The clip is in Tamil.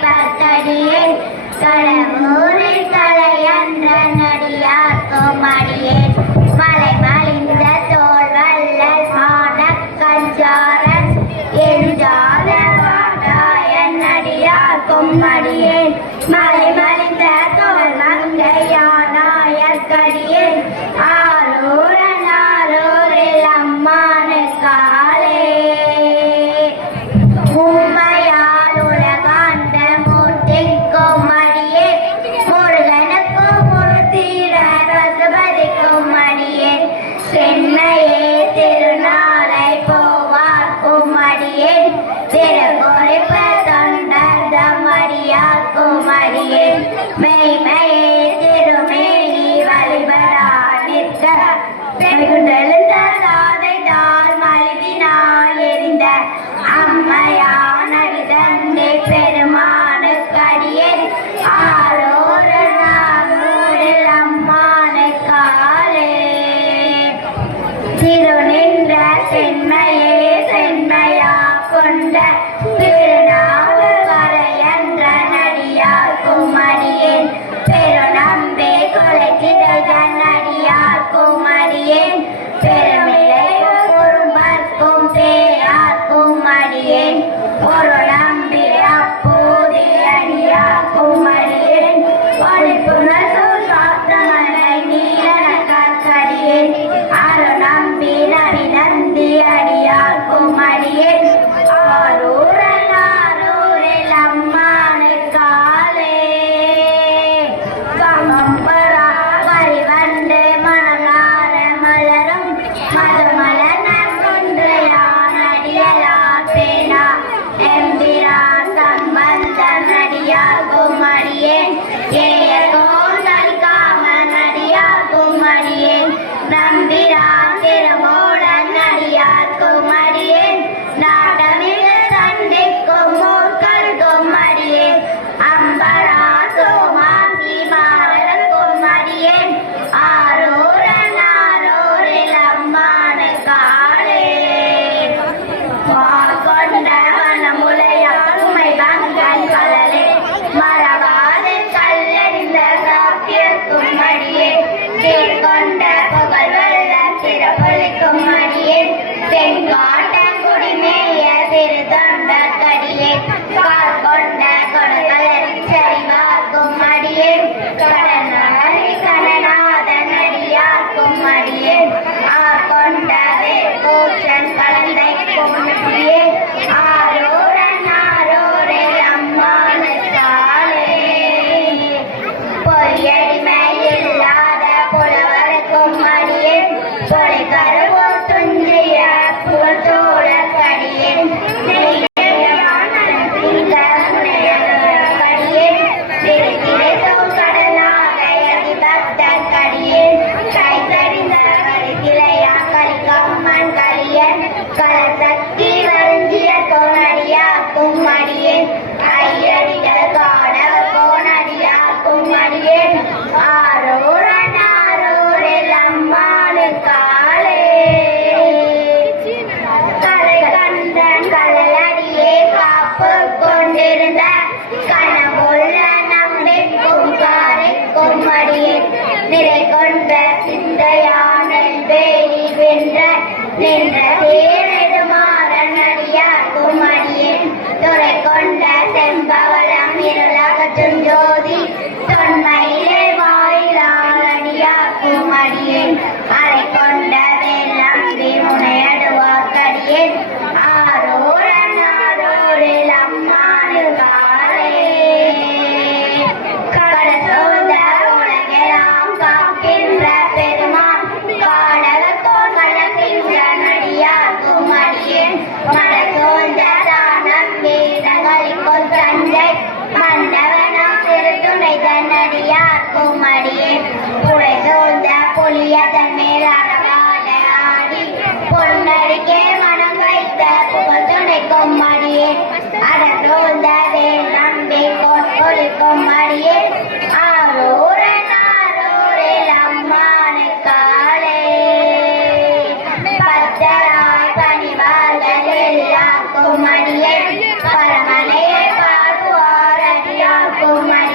பத்தடியே கடவுரில் தலையன்ற நடியார்க்கும் அடியே மலை மலிந்த தோல் வல்லல் மான கஞ்சாரன் எஞ்சாத வாடாயன் நடியார்க்கும் அடியே மலை மலிந்த தோல் மங்கையானாயற்கடியே ஆரூரன் ஆரூரில் அம்மானு காலே உம்மையால் உலகாண்ட மூர்த்திக்கும் அடியே முருகனுக்கும் முருத்தீர பசுபதிக்கும் அடியே சென்னையே திருநாளை போவார்க்கும் அடியே திருக்குறிப்ப தொண்டர்தம் அடியார்க்கும் அடியே மெய்மையே திருமேனி வழிபடா நிற்க எழுந்த தாதை தாள் மலிவினால் எரிந்த அம்மையான விதந்தை பெருமானுக்கடியே ஆரோரில் அம்மானு காலே திருநின்ற சென்மையே சென்மையா கொண்ட திருநாவுக்கரையன்ற நடியார்க்கும் அடியேன் பெருநம்பே கொலைக்கிடதன் அடியார்க்கும் அடியேன் பெருமிழை குறும்பர்க்கும் பேயார்க்கும் அடியேன் ஒரு நம்பி அப்போதி அடியார்க்கும் அடியேன் ஒளிப்புணர்வு சாத்தமனை நீலனக்கடியேன் அரு நம்பி நவி நந்தி அடியார்க்கும் அடியேன் ஆரூரன் ஆரூரில் அம்மானு காலே கம்பரா பரிவண்டு மணலார மலரும் மதுமலன குன்றையான் அடியலார் பேனா எம்பிரான் சம்பந்தன் அடியார்க்கும் அடியேன் ஏய கோந்தல் காமன் அடியார்க்கும் அடியேன் நம்பிரான் திருமூலன் அடியார்க்கும் அடியேன் நாடமிகு சண்டிக்கும் மூர்க்கர்க்கும் அடியேன் அம்பரா சோமாசி மாறலுக்கும் அடியேன் ஆரூரன் ஆரூரில் அம்மானு காலே கொண்ட வனமுலையாளுமை வங்கன் கலலே மறவாது கல்லறிந்த காப்பியர்க்கும் அடியே கீழ்கொண்ட புகழ் வெள்ள சிறப்பொழிக்கும் அடியே தென்காட்டங்குடிமேய திரு தொண்டற்கடியே கால் கொண்ட கொடுகலரி சரிவார்க்கும் அடியே கடனரி கணநாதன் அடியார்க்கும் அடியே ஆர்கொண்ட வேற்கூற்றன் கலந்தைக்கும் அடியே ஆரூரன் ஆரூரில் அம்மானு காலே பொய்யடிமை இல்லாத புலவருக்கும் அடியே பொலை கருவோர் துஞ்சிய புகழ் சோழற்கடியே கலசக்தி வருஞ்சிய கோனடியார்க்கும் அடியேன் ஐயடிகள் காடவர் கோனடியார்க்கும் அடியேன் ஆரூரன் ஆரூரில் அம்மானு காலே கலை கண்டன் கடலடியே காப்பு கொண்டிருந்த கனவுள்ள நம்பிக்கும் காரைக்கும் அடியேன் நிறை கொண்ட சிந்தையான வேலி வென்ற நின்ற தேரெடுமாறன் அடியார்க்கும் அடியேன் துறை கொண்ட செம்பவளம் இருளகற்றும் ஜோதி தொன்மையிலே வாயிலால் அடியார்க்கும் அடியேன் அரை கொண்ட வேலம்பி முனையடுவார்க்கடியேன் ஆரூரன் ஆரூரில் அம்மானு காலே கடசோத உலகெல்லாம் காக்கின்ற பெருமான் காடகத்தோன் கலக்கின்ற நடியார்க்கும் அடியேன் மடசோந்த தானம் வீரங்களிக்கும் தஞ்சை மண்டவனம் திருத்துணை தன்னடியார்க்கும் அடியேன் புடை சோந்த புலியதன் மேலாட ஆடி பொன்னடிக்கே மனம் வைத்த புகழ் துணைக்கும் அடியேன் அரசோந்த வேல் நம்பி கொட்கொலிக்கும் அடியேன் ஆரூரன் ஆரூரில் அம்மானு காலே பத்தராய் பணிவார்கள் எல்லாருக்கும் அடியேன் பரமனையை பாடுவார் கும்மடி